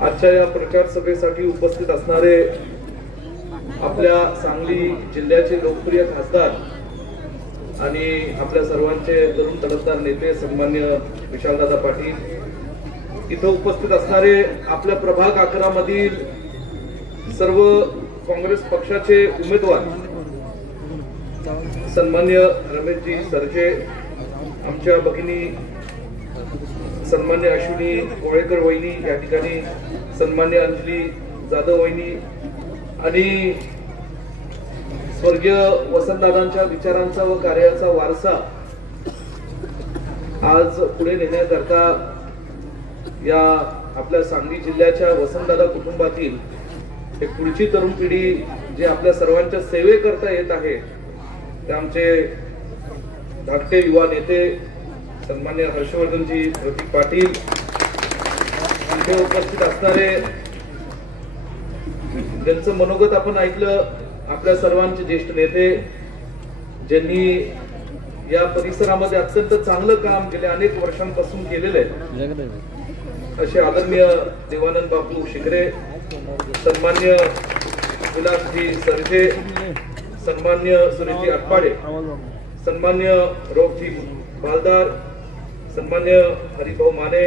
आजच्या या प्रचार सभेसाठी उपस्थित असणारे आपल्या सांगली जिल्ह्याचे लोकप्रिय खासदार आणि आपल्या सर्वांचे तरुण तडफदार नेते सन्मान्य विशालदादा पाटील, इथं उपस्थित असणारे आपल्या प्रभाग 11 मधील सर्व काँग्रेस पक्षाचे उमेदवार सन्मान्य रमेशजी सरजे, आमच्या भगिनी सन्मान्य अश्विनी कोळेकर वहिनी या ठिकाणी, सन्मान्य अंजली जाधव वहिनी आणि स्वर्गीय वसंतदादांच्या विचारांचा व कार्याचा वारसा आज पुढे नेण्याकरता या आपल्या सांगली जिल्ह्याच्या वसंतदादा कुटुंबातील एक पुढची तरुण पिढी जे आपल्या सर्वांच्या सेवेकरता येत आहे ते आमचे धाकटे युवा नेते सन्मान्य हर्षवर्धनजी प्रतीक पाटील, इथे उपस्थित असणारे ज्यांचं मनोगत आपण ऐकलं, आपल्या सर्वांचे ज्येष्ठ नेते ज्यांनी या परिसरामध्ये अत्यंत चांगलं काम गेल्या अनेक वर्षांपासून केलेलं आहे, असे आदरणीय देवानंद बापू शिखरे, सन्मान्य विलासजी सरजे, सन्मान्य सुरेशजी आटपाडे, सन्मान्य रोगजी बालदार, सन्मान्य हरिभाऊ माने,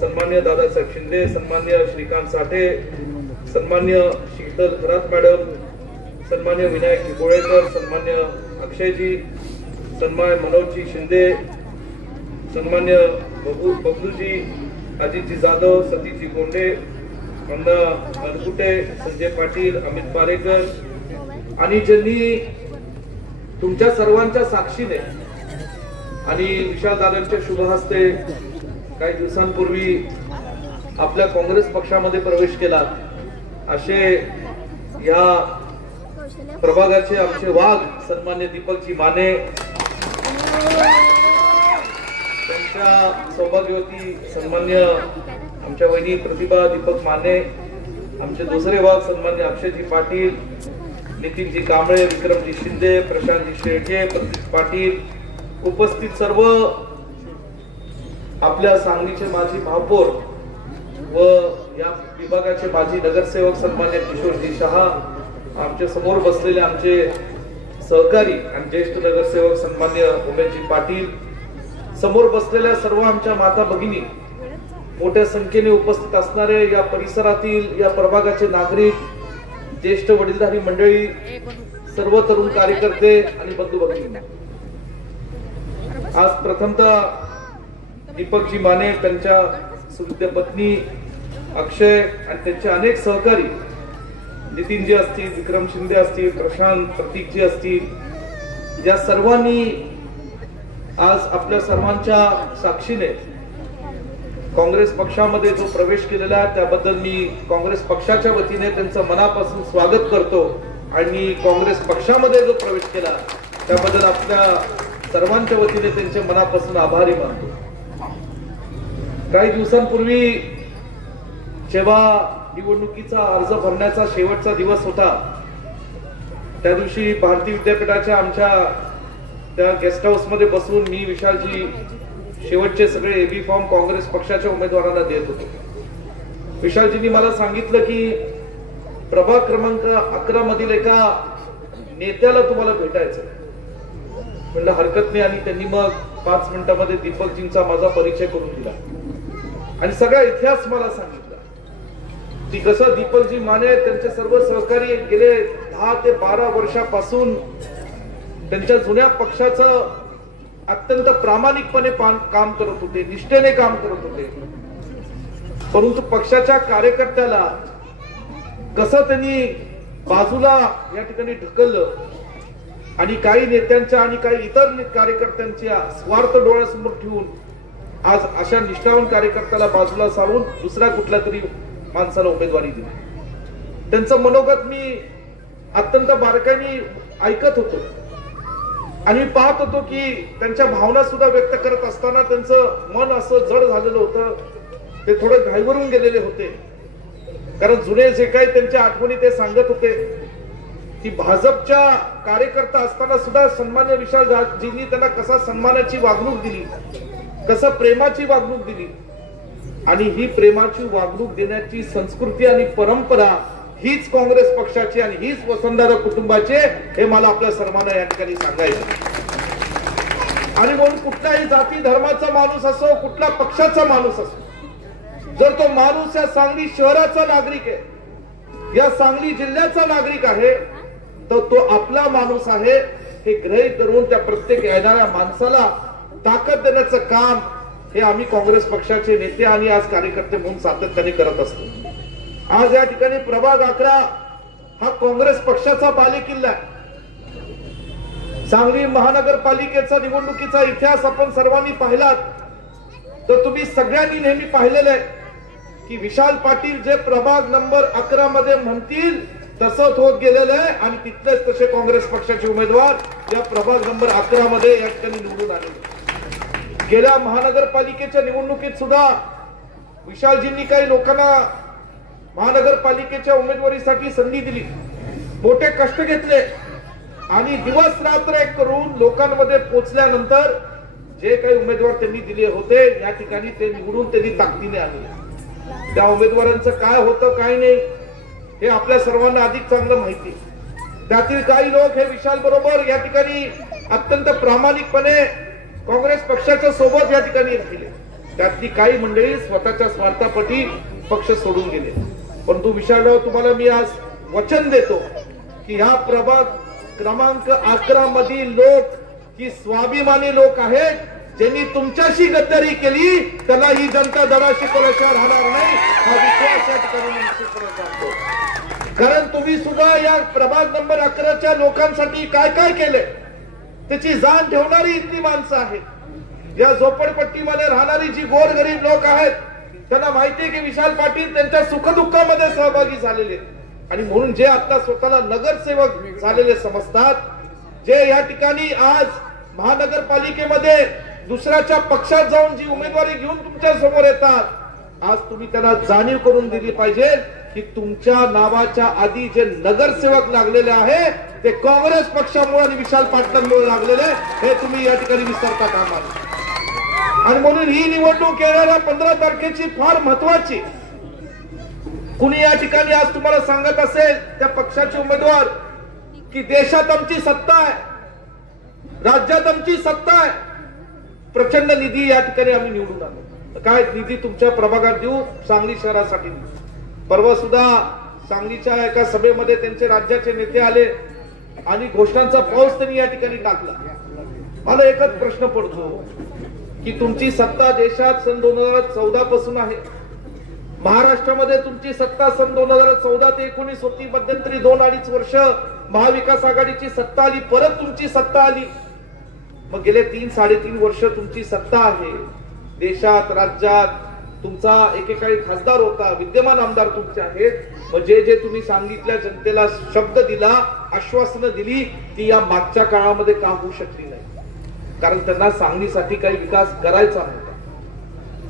सन्मान्य दादासाहेब शिंदे, सन्मान्य श्रीकांत साठे, सन्मान्य शीतल खरात मॅडम, सन्मान्य विनायक गोळेकर, सन्मान्य अक्षयजी, सन्मान्य मनोजजी शिंदे, सन्मान्य बबलूजी, अजितजी जाधव, सतीजी गोंडे, अण्णा अनकुटे, संजय पाटील, अमित पारेकर आणि ज्यांनी तुमच्या सर्वांच्या साक्षीने आणि विशालदादांच्या शुभ हस्ते काही दिवसांपूर्वी आपल्या काँग्रेस पक्षामध्ये प्रवेश केला, असे या प्रभागाचे आमचे वाघ सन्मान्य दीपकजी माने, त्यांच्या सौभाग्यवती सन्मान्य आमच्या वहिनी प्रतिभा दीपक माने, आमचे दुसरे वाघ सन्मान्य अक्षयजी पाटील, नितीनजी कांबळे, विक्रमजी शिंदे, प्रशांतजी शेळके, प्रतीक पाटील, उपस्थित सर्व आपल्या सांगलीचे माजी महापौर व या विभागाचे माजी नगरसेवक सन्मान्य किशोरजी शहा, आमच्या समोर बसलेले आमचे सहकारी आणि ज्येष्ठ नगरसेवक सन्मान्य उमेशजी पाटील, समोर बसलेल्या सर्व आमच्या माता भगिनी, मोठ्या संख्येने उपस्थित असणारे या परिसरातील या प्रभागाचे नागरिक, ज्येष्ठ वडीलधारी मंडळी, सर्व तरुण कार्यकर्ते आणि बंधू भगिनी, आज प्रथमतः दीपकजी माने, त्यांच्या सुविद्य पत्नी अक्षय आणि त्यांचे अनेक सहकारी नितीनजी असतील, विक्रम शिंदे असतील, प्रशांत प्रतीकजी असतील, या सर्वांनी आज आपल्या सर्वांच्या साक्षीने काँग्रेस पक्षामध्ये जो प्रवेश केलेला आहे त्याबद्दल मी काँग्रेस पक्षाच्या वतीने त्यांचं मनापासून स्वागत करतो आणि काँग्रेस पक्षामध्ये जो प्रवेश केला त्याबद्दल आपल्या सर्वांच्या वतीने त्यांचे मनापासून आभारी मानतो। काही दिवसांपूर्वी जेव्हा निवडणुकीचा अर्ज भरण्याचा शेवटचा दिवस होता, त्या दिवशी भारतीय विद्यापीठाच्या आमच्या त्या गेस्ट हाऊस मध्ये बसून मी विशालजी शेवटचे सगळे एबी फॉर्म काँग्रेस पक्षाच्या उमेदवारांना देत होतो। विशालजींनी मला सांगितलं की प्रभाग क्रमांक 11 मधील एका नेत्याला तुम्हाला भेटायचं, म्हणलं हरकत नाही, आणि त्यांनी मग 5 मिनिटांमध्ये दीपकजींचा माझा परिचय करून दिला आणि सगळा इतिहास मला सांगितला की कसं दीपकजी माने त्यांचे सर्व सहकारी गेले 10 ते 12 वर्षापासून त्यांच्या जुन्या पक्षाचं अत्यंत प्रामाणिकपणे काम करत होते, निष्ठेने काम करत होते, परंतु पक्षाच्या कार्यकर्त्याला कसं त्यांनी बाजूला या ठिकाणी ढकललं आणि काही नेत्यांच्या आणि काही इतर कार्यकर्त्यांच्या स्वार्थ डोळ्यासमोर ठेवून आज अशा निष्ठावान कार्यकर्त्याला बाजूला सारून दुसऱ्या कुठल्या तरी माणसाला उमेदवारी दिली। त्यांचं मनोगत मी अत्यंत बारकाईने ऐकत होतो आणि मी पाहत होतो की त्यांच्या भावना सुद्धा व्यक्त करत असताना त्यांचं मन असं जड झालेलं होतं, ते थोडे घाईवरून गेलेले होते, कारण जुने जे काही त्यांच्या आठवणी ते सांगत होते की भाजपच्या कार्यकर्ता असताना सुद्धा सन्मान्य विशालजींनी त्यांना कसा सन्मानाची वागणूक दिली, कसं प्रेमाची वागणूक दिली, आणि ही प्रेमाची वागणूक देण्याची संस्कृती आणि परंपरा हीच काँग्रेस पक्षाची आणि हीच वसंतदादा कुटुंबाचे, हे मला आपल्या सर्वांना या ठिकाणी सांगायचं. आणि म्हणून कुठल्याही जाती धर्माचा माणूस असो, कुठल्या पक्षाचा माणूस असो, जर तो माणूस या सांगली शहराचा नागरिक आहे, या सांगली जिल्ह्याचा नागरिक आहे, तर तो आपला माणूस आहे हे गृहीत धरून त्या प्रत्येक येणाऱ्या माणसाला ताकद देण्याचं काम हे आम्ही काँग्रेस पक्षाचे नेते आणि आज कार्यकर्ते म्हणून सातत्याने करत असतो. आज या ठिकाणी प्रभाग 11 हा काँग्रेस पक्षाचा बालेकिल्ला आहे. सांगली महानगरपालिकेचा निवडणुकीचा इतिहास आपण सर्वांनी पाहिलात तर तुम्ही सगळ्यांनी नेहमी पाहिलेलं आहे की विशाल पाटील जे प्रभाग नंबर 11 मध्ये म्हणतील तसंच होत गेलेलं आहे आणि तिथलेच तसे काँग्रेस पक्षाचे उमेदवार या प्रभाग नंबर 11 मध्ये या ठिकाणी निवडून आले. गेल्या महानगरपालिकेच्या निवडणुकीत सुद्धा विशालजींनी काही लोकांना महानगरपालिकेच्या उमेदवारीसाठी संधी दिली, मोठे कष्ट घेतले आणि दिवस रात्र एक करून लोकांमध्ये पोहोचल्यानंतर जे काही उमेदवार त्यांनी दिले होते या ठिकाणी ते निवडून त्यांनी ताकदीने आणले. त्या उमेदवारांचं काय होतं काय नाही हे आपल्या सर्वांना अधिक चांगलं माहिती. त्यातील काही लोक हे विशाल बरोबर या ठिकाणी अत्यंत प्रामाणिकपणे काँग्रेस पक्षाच्या सोबत या ठिकाणी राहिले. त्यातली काही मंडळी स्वतःच्या स्वार्थापोटी पक्ष सोडून गेले. परंतु विशालराव, तुम्हाला मी आज वचन देतो की ह्या प्रभाग क्रमांक 11 मधील लोक ही स्वाभिमानी लोक आहेत. ज्यांनी तुमच्याशी गद्दारी केली त्याला ही जनता धडा शिकवल्याशिवाय राहणार नाही हा विश्वास या ठिकाणी निश्चितपणे सांगतो. कारण तुम्ही सुद्धा या प्रभाग नंबर 11च्या लोकांसाठी काय काय केले त्याची जाण ठेवणारी इतकी माणसं आहेत. या झोपडपट्टीमध्ये राहणारी जी गोरगरीब लोक आहेत त्यांना माहिती आहे की विशाल पाटील त्यांच्या सुखदुःखामध्ये सहभागी झालेले आणि म्हणून जे आता स्वतःला नगरसेवक झालेले समजतात, जे या ठिकाणी आज महानगरपालिकेमध्ये दुसऱ्याच्या पक्षात जाऊन जी उमेदवारी घेऊन तुमच्या समोर येतात, आज तुम्ही त्यांना जाणीव करून दिली पाहिजे की तुमच्या नावाच्या आधी जे नगरसेवक लागलेले आहे ते काँग्रेस पक्षामुळे आणि विशाल पाटलांमुळे लागलेले हे तुम्ही या ठिकाणी विसरता कामा नये. आणि म्हणून ही निवडणूक येणाऱ्या 15 तारखेची फार महत्वाची. कुणी या ठिकाणी आज तुम्हाला सांगत असेल त्या पक्षाचे उमेदवार की देशात आमची सत्ता आहे, राज्यात आमची सत्ता आहे, प्रचंड निधी या ठिकाणी आम्ही निवडून आलो. काय निधी तुमच्या प्रभागात देऊ, सांगली शहरासाठी. परवा सुद्धा सांगलीच्या एका सभेमध्ये त्यांचे राज्याचे नेते आले आणि घोषणांचा पाऊस त्यांनी या ठिकाणी टाकला. मला एकच प्रश्न पडतो की तुमची सत्ता देशात सन 2014 पासून आहे. महाराष्ट्रामध्ये तुमची सत्ता सन 2014 ते 19 होती. मध्यंतरी 2-2.5 वर्ष महाविकास आघाडीची सत्ता आली, परत तुमची सत्ता आली. मग गेले 3-3.5 वर्ष तुमची सत्ता आहे. देशात राज्यात तुमचा एकेकाळी खासदार होता, विद्यमान आमदार तुमचे आहेत. मग जे तुम्ही सांगितल्या जनतेला शब्द दिला, आश्वासनं दिली ती या मागच्या काळामध्ये का होऊ शकली नाही? कारण त्यांना सांगलीसाठी काही विकास करायचा नव्हता.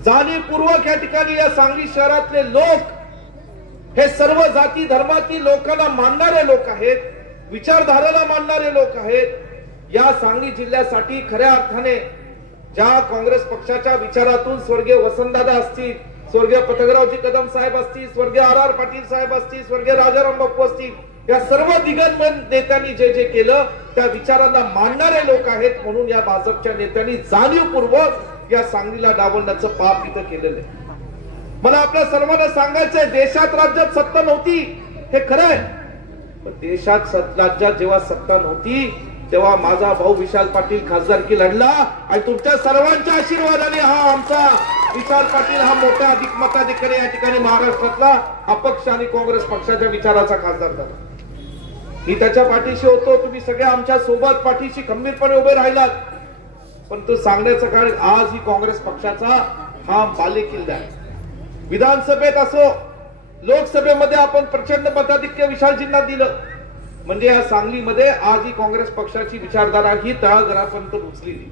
जाणीवपूर्वक या ठिकाणी या सांगली शहरातले लोक हे सर्व जाती धर्मातील लोकांना मानणारे लोक आहेत, विचारधाराला मानणारे लोक आहेत. या सांगली जिल्ह्यासाठी खऱ्या अर्थाने ज्या काँग्रेस पक्षाच्या विचारातून स्वर्गीय वसंतदादा असतील, स्वर्गीय पतंगरावजी कदम साहेब असतील, स्वर्गीय R.R. पाटील साहेब असतील, स्वर्गीय राजाराम बापू असतील, या सर्व दिग्गज नेत्यांनी जे जे केलं त्या विचारांना मानणारे लोक आहेत. म्हणून या भाजपच्या नेत्यांनी जाणीवपूर्वक या सांगलीला डावलण्याचं पाप इथं केलेलं आहे. मला आपल्या सर्वांना सांगायचंय, देशात राज्यात सत्ता नव्हती हे खरं आहे, पण देशात राज्यात जेव्हा सत्ता नव्हती तेव्हा माझा भाऊ विशाल पाटील खासदारकी लढला आणि तुमच्या सर्वांच्या आशीर्वादाने हा आमचा विशाल पाटील हा मोठा अधिक मताधिकारी या ठिकाणी महाराष्ट्रातला अपक्ष आणि काँग्रेस पक्षाच्या विचाराचा खासदार झाला. मी त्याच्या पाठीशी होतो, तुम्ही सगळे आमच्या सोबत पाठीशी खंबीरपणे उभे राहिलात. पण तो सांगण्याचं कारण आज ही काँग्रेस पक्षाचा हा बालेकिल्ला आहे. विधानसभेत असो, लोकसभेमध्ये आपण प्रचंड मताधिक्य विशालजींना दिलं. म्हणजे या सांगलीमध्ये आज ही काँग्रेस पक्षाची विचारधारा ही तळागाळापर्यंत पोहोचलेली.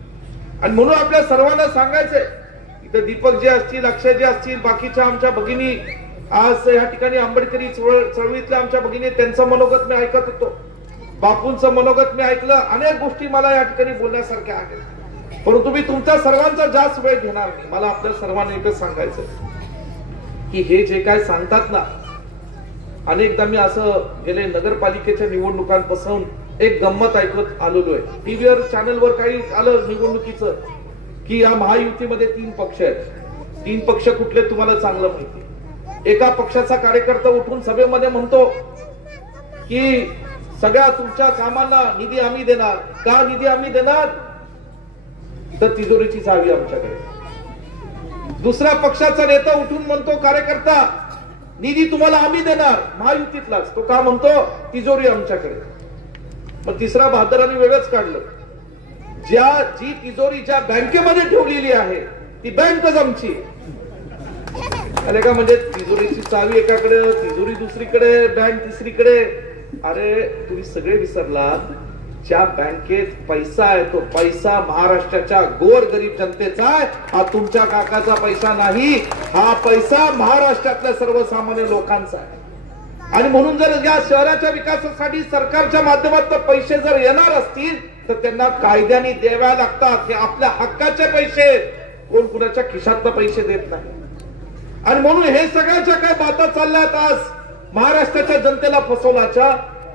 आणि म्हणून आपल्या सर्वांना सांगायचंय, इथं दीपक जे असतील, अक्षय जे असतील, बाकीच्या आमच्या भगिनी आज या ठिकाणी आंबेडकरी चळवळीतल्या आमच्या भगिनी, त्यांचं मनोगत मी ऐकत होतो, बापूंचं मनोगत मी ऐकलं. अनेक गोष्टी मला या ठिकाणी बोलण्यासारख्या आहेत, परंतु मी तुमच्या सर्वांचा जास्त वेळ घेणार नाही. मला आपल्या सर्वांना एकच सांगायचं की हे जे काय सांगतात ना, अनेकदा मी असं गेले नगरपालिकेच्या निवडणुकांपासून एक गंमत ऐकत आलेलो आहे. टीव्हीवर चॅनलवर काही आलं निवडणुकीचं की या महायुतीमध्ये 3 पक्ष आहेत. 3 पक्ष कुठले तुम्हाला चांगलं माहिती. एका पक्षाचा कार्यकर्ता उठून सभेमध्ये म्हणतो की सगळ्या तुमच्या कामांना निधी आम्ही देणार. का निधी आम्ही देणार? तर तिजोरीची चावी आमच्याकडे. दुसऱ्या पक्षाचा नेता उठून म्हणतो कार्यकर्ता निधी तुम्हाला आम्ही देणार महायुतीतलाच. तो का म्हणतो? तिजोरी आमच्याकडे. मग तिसरा बहादरांनी वेगळंच काढलं, जी तिजोरी ज्या बँकेमध्ये ठेवलेली आहे ती बँकच आमची. अरे का म्हणजे तिजोरीची चावी एकाकडे, तिजोरी दुसरीकडे, बँक तिसरीकडे. अरे तुम्ही सगळे विसरलात, ज्या बँकेत पैसा आहे तो पैसा महाराष्ट्राच्या गोर गरीब जनतेचा आहे. हा तुमच्या काकाचा पैसा नाही, हा पैसा महाराष्ट्रातल्या सर्वसामान्य लोकांचा आहे. आणि म्हणून जर या शहराच्या विकासासाठी सरकारच्या माध्यमातून पैसे जर येणार असतील तर त्यांना कायद्याने द्याव्या लागतात. हे आपल्या हक्काचे पैसे, कोण कुणाच्या खिशातले पैसे देत नाही. आणि म्हणून हे सगळ्याच्या काय बाता चालल्यात आज महाराष्ट्राच्या जनतेला फसवण्याच्या,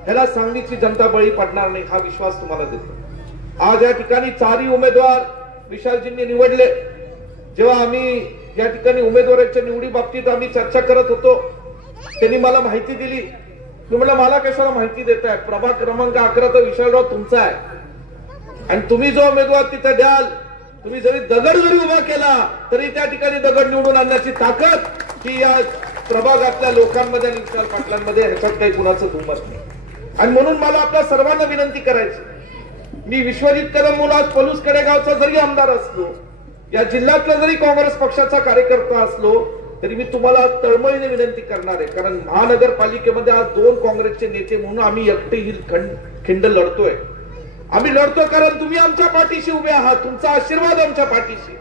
ह्याला सांगलीची जनता बळी पडणार नाही हा विश्वास तुम्हाला देतो. आज या ठिकाणी 4 उमेदवार विशालजींनी निवडले. जेव्हा आम्ही या ठिकाणी उमेदवारांच्या निवडी बाबतीत आम्ही चर्चा करत होतो, त्यांनी मला माहिती दिली. मी म्हटलं मला कशाला माहिती देताय, प्रभाग क्रमांक 11 तर विशालराव तुमचा आहे आणि तुम्ही जो उमेदवार तिथे द्याल, तुम्ही जरी दगड जरी उभा केला तरी त्या ठिकाणी दगड निवडून आणण्याची ताकद ही या प्रभागातल्या लोकांमध्ये आणि विशाल पाटलांमध्ये, ह्याच्यात काही कुणाचं दुमत नाही. आणि म्हणून मला आपल्या सर्वांना विनंती करायची, मी विश्वजित कदम म्हणून आज पलूस कडेगावचा जरी आमदार असलो, या जिल्ह्यातला जरी काँग्रेस पक्षाचा कार्यकर्ता असलो, तरी मी तुम्हाला तळमळीने विनंती करणार आहे. कारण महानगरपालिकेमध्ये आज 2 काँग्रेसचे नेते म्हणून आम्ही एकटे ही खिंड लढतोय. आम्ही लढतो कारण तुम्ही आमच्या पाठीशी उभे आहात. तुमचा आशीर्वाद आमच्या पाठीशी.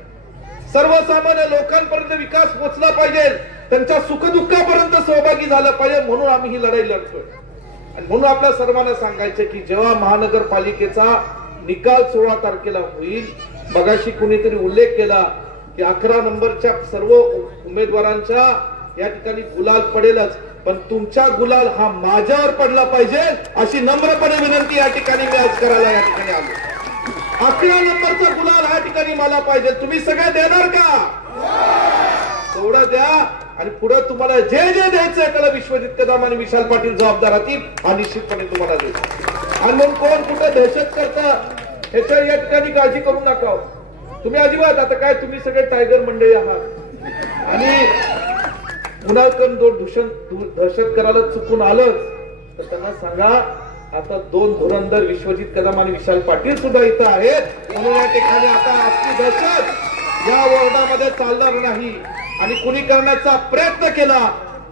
सर्वसामान्य लोकांपर्यंत विकास पोहोचला पाहिजे, त्यांच्या सुखदुःखापर्यंत सहभागी झालं पाहिजे, म्हणून आम्ही ही लढाई लढतोय. आणि म्हणून आपल्या सर्वांना सांगायचं की जेव्हा महानगरपालिकेचा निकाल 16 तारखेला होईल, मगाशी कुणीतरी उल्लेख केला की 11 नंबरच्या सर्व उमेदवारांच्या या ठिकाणी गुलाल पडेलच, पण तुमचा गुलाल हा माझ्यावर पडला पाहिजे अशी नम्रपणे विनंती या ठिकाणी मी आज करायला या ठिकाणी आलो. 11 नंबरचा गुलाल या ठिकाणी मला पाहिजे. तुम्ही सगळे देणार का? तेवढं द्या. आणि पुढे तुम्हाला जे जे द्यायचंय त्याला विश्वजित कदम आणि विशाल पाटील जबाबदार राहतील, हा निश्चितपणे तुम्हाला देईल. आणि म्हणून कोण कुठे दहशत करता ह्याच्या या ठिकाणी काळजी करू नका. तुम्ही अजिबात, आता काय तुम्ही सगळे टायगर मंडळी आहात आणि पुन्हा दहशत करायला चुकून आलं तर त्यांना सांगा आता 2 धुरंधर विश्वजित कदम आणि विशाल पाटील सुद्धा इथं आहेत. म्हणून या ठिकाणी आता आपली दहशत या वॉर्डामध्ये चालणार नाही. आणि कुणी करण्याचा प्रयत्न केला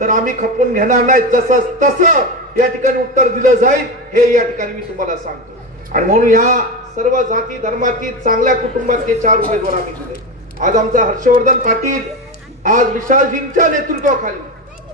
तर आम्ही खपून घेणार नाही. जसं तसं या ठिकाणी उत्तर दिलं जाईल हे या ठिकाणी मी तुम्हाला सांगतो. आणि म्हणून या सर्व जाती धर्माची चांगल्या कुटुंबातले 4 उमेदवार आम्ही दिले. आज आमचा हर्षवर्धन पाटील आज विशालजींच्या नेतृत्वाखाली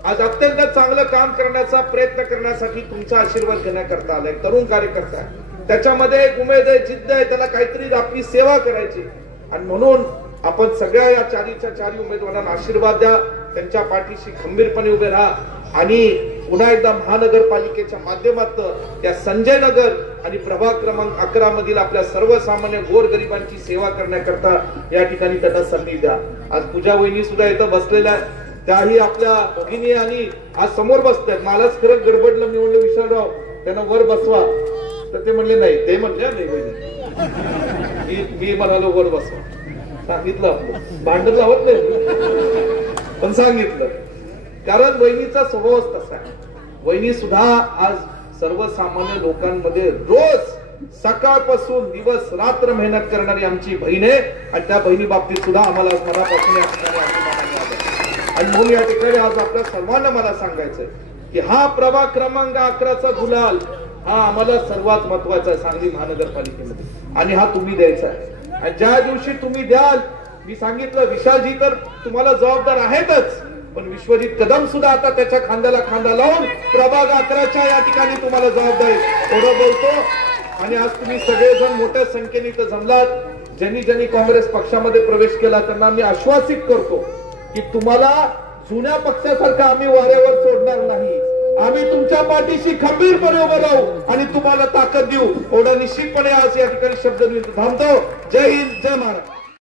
आज अत्यंत चांगलं काम करण्याचा प्रयत्न करण्यासाठी तुमचा आशीर्वाद घेण्याकरता आलाय. तरुण कार्यकर्ता आहे, त्याच्यामध्ये एक उमेद आहे, जिद्द आहे, त्याला काहीतरी आपली सेवा करायची. आणि म्हणून आपण सगळ्या या 4 उमेदवारांना आशीर्वाद द्या, त्यांच्या पाठीशी खंबीरपणे उभे राहा. आणि पुन्हा एकदा महानगरपालिकेच्या माध्यमातून या संजय नगर आणि प्रभाग क्रमांक 11 मधील आपल्या सर्वसामान्य गोरगरिबांची सेवा करण्याकरता या ठिकाणी त्यांना संधी द्या. आज पूजा वहिनी सुद्धा इथं बसलेल्या आहेत, त्याही आपल्या भगिनी आणि आज समोर बसतात. मलाच खरं गडबडलं, मी म्हणलं विशालराव त्यांना वर बसवा, तर ते म्हणले नाही. ते म्हणले नाही वहिनी, मी म्हणालो वर बसवा. सांगितलं आपलं भांडण लावत नाही, पण सांगितलं कारण वहिनीचा स्वभावच तसा आहे. वहिनी सुद्धा आज सर्वसामान्य लोकांमध्ये रोज सकाळपासून दिवस रात्र मेहनत करणारी आमची बहीण आहे. आणि त्या बहिणी बाबतीत सुद्धा आम्हाला मनापासून या ठिकाणी अभिमान आहे. आणि म्हणून या ठिकाणी आज आपल्या सर्वांना मला सांगायचंय की हा प्रभाग क्रमांक 11चा गुलाल हा आम्हाला सर्वात महत्वाचा आहे सांगली महानगरपालिकेमध्ये. आणि हा तुम्ही द्यायचा आहे. आणि ज्या दिवशी तुम्ही द्याल, मी सांगितलं विशालजी तर तुम्हाला जबाबदार आहेतच, पण विश्वजित कदम सुद्धा आता त्याच्या खांद्याला खांदा लावून प्रभाग 11च्या या ठिकाणी तुम्हाला जबाबदारी थोडं बोलतो. आणि आज तुम्ही सगळेजण मोठ्या संख्येने इथं जमलात. ज्यांनी काँग्रेस पक्षामध्ये प्रवेश केला त्यांना मी आश्वासित करतो की तुम्हाला जुन्या पक्षासारखा आम्ही वाऱ्यावर सोडणार नाही. आम्ही तुमच्या पाठीशी खंबीरपणे उभं राहू आणि तुम्हाला ताकद देऊ. एवढा निश्चितपणे आज या ठिकाणी शब्द थांबतो. जय हिंद, जय महाराष्ट्र.